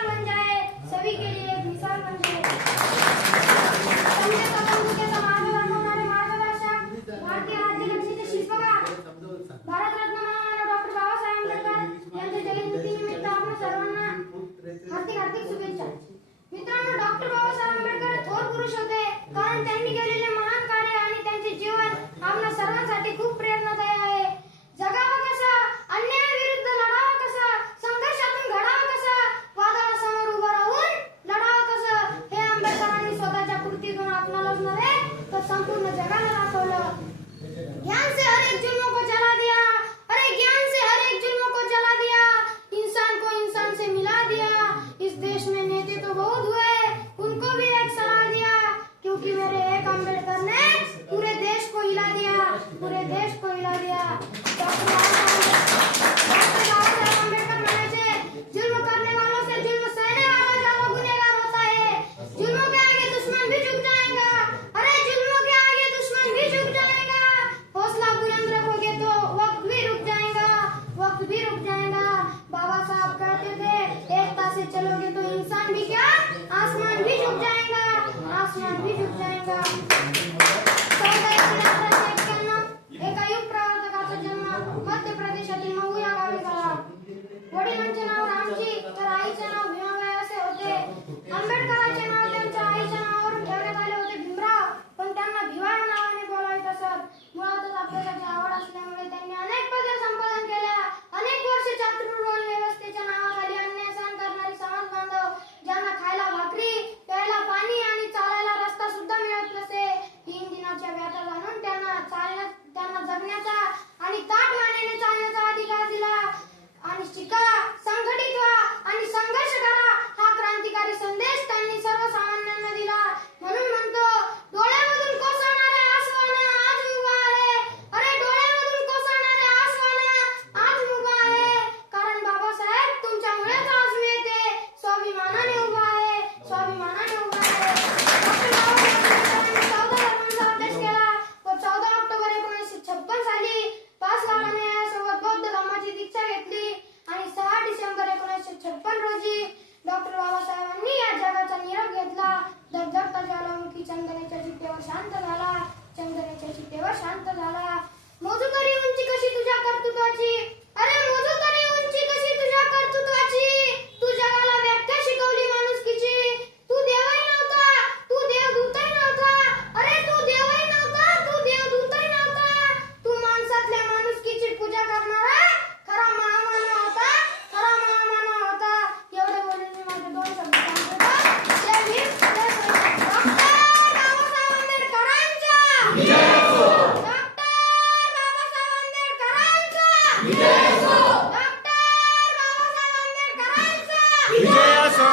मिसाल बन जाए, सभी के लिए एक मिसाल बन जाए। समतेचा बंधुतेचा मार्ग दाखवणारे मार्गदर्शक, भारतीय राज्यघटनेचे शिल्पकार, भारतरत्न महामानव डॉक्टर बाबासाहेब आंबेडकर यांच्या जयंतीनिमित्त आपण सर्वांना हार्दिक हार्दिक शुभेच्छा। मित्रांनो, डॉक्टर बाबासाहेब आंबेडकर थोर पुरुष होते, कारण त्यांनी केलेले महान कार्य आणि त्यांचे जीवन आपल्या सर्वांसाठी खूप प्रेरणादायी आहे। जगावं कसं, अन्यायाविरुद्ध लढावं कसं, संघर्षातून घडावं कसं, वादळासमोर उभं राहून लढावं कसं, हे आंबेडकरांनी स्वतःच्या कृतीतून आपणालाच नव्हे तर संपूर्ण जगाला दाखवलं। ज्ञान से हर एक जुल्म को जला दिया, अरे ज्ञान से हर एक जुल्म को जला दिया, इंसान को इंसान से मिला दिया। इस देश में नेता तो बहुत हुए, उनको भी एक सलाह दिया, क्योंकि मेरे एक अम्बेडकर ने पूरे देश को हिला दिया, पूरे देश को हिला दिया। डॉक्टर बाबासाहेब आंबेडकर म्हणायचे, जुल्म करने वालों से जुल्म सहने वाला ज्यादा गुनहगार होता है। जुल्मों के आगे दुश्मन भी झुक जाएगा, अरे जुल्मों के आगे दुश्मन भी झुक जाएगा। हौसला बुलंद रखोगे तो वक्त भी रुक जाएगा, वक्त भी रुक जाएगा। बाबा साहब कहते थे, एकता से चलोगे तो इंसान भी क्या, आसमान भी झुक जाएगा, आसमान भी झुक जाएगा। 14 एका युग प्रवर्तकाचा जन्म मध्य प्रदेशातील महू या गावी झाला। वडिलांचे नाव रामजी तर आईचे नाव भीमाबाई असे होते। आंबेडकरांचे नाव त्यांच्या आईच्या नावावरून ठेवण्यात आले होते भीमराव, पण त्यांना भिवाई नावाने बोलावत असत। मुळातच अभ्यासाची आवड असल्यामुळे त्यांनी अनेक पदे संपादन केल्या। अनेक वर्षे चातुर्वर्ण्य व्यवस्थेच्या नावाखाली अन्याय सहन करणारे समाज बांधव, ज्यांना खायला भाकरी, प्यायला पाणी आणि चालायला रस्ता सुद्धा मिळत नसे, 3 दिनाच्या व्याथा जाणून त्यांना जगण्याचा आणि ताठ मानेने चालण्याचा अधिकार दिला। आणि शिका, संघटित व्हा आणि संघर्ष करा, हा क्रांतिकारी संदेश त्यांनी सर्वसामान्यांना दिला। म्हणून म्हणतो, डोळ्यामधून कोसळणारे आसवाना आज उभा आहे, अरे डोळ्यामधून कोसळणारे आसवाना आज उभा आहे, कारण बाबासाहेब तुमच्यामुळेच आज मी येते, स्वाभिमानाने उभा आहे, स्वाभिमानाने उभा आहे। डॉक्टर बाबासाहेब आंबेडकरांनी 14 धर्मांचा अभ्यास केला व 14 ऑक्टोबर 1956 साली 5 लाख अनुयायांसोबत बौद्ध धर्माची दीक्षा घेतली आणि 6 डिसेंबर 1956 रोजी डॉक्टर बाबासाहेबांनी या जगाचा निरोप घेतला। धगधगता ज्वालामुखी चंदनेच्या चितेवर शांत झाला, चंदनेच्या चितेवर शांत झाला। मोजू तरी उंची कशी तुझ्या कर्तृत्वाची, अरे मोजू तरी उंची कशी तुझ्या कर्तृत्वाची, तू जगाला व्याख्या शिकवली माणुसकीची। तू देवही नव्हता, तू देवदूतही नव्हता, अरे तू देवही नव्हता, तू देवदूतही नव्हता, तू माणसातल्या माणुसकीची पूजा करणारा खरा महामानव होता, खरा महामानव होता। एवढे बोलून मी माझे 2 शब्द सांगतो। जय भीम, जय भारत। डॉक्टर बाबासाहेब आंबेडकरांचा विजय असो, डॉक्टर बाबासाहेब आंबेडकरांचा विजय असो, डॉक्टर बाबासाहेब आंबेडकरांचा विजय असो।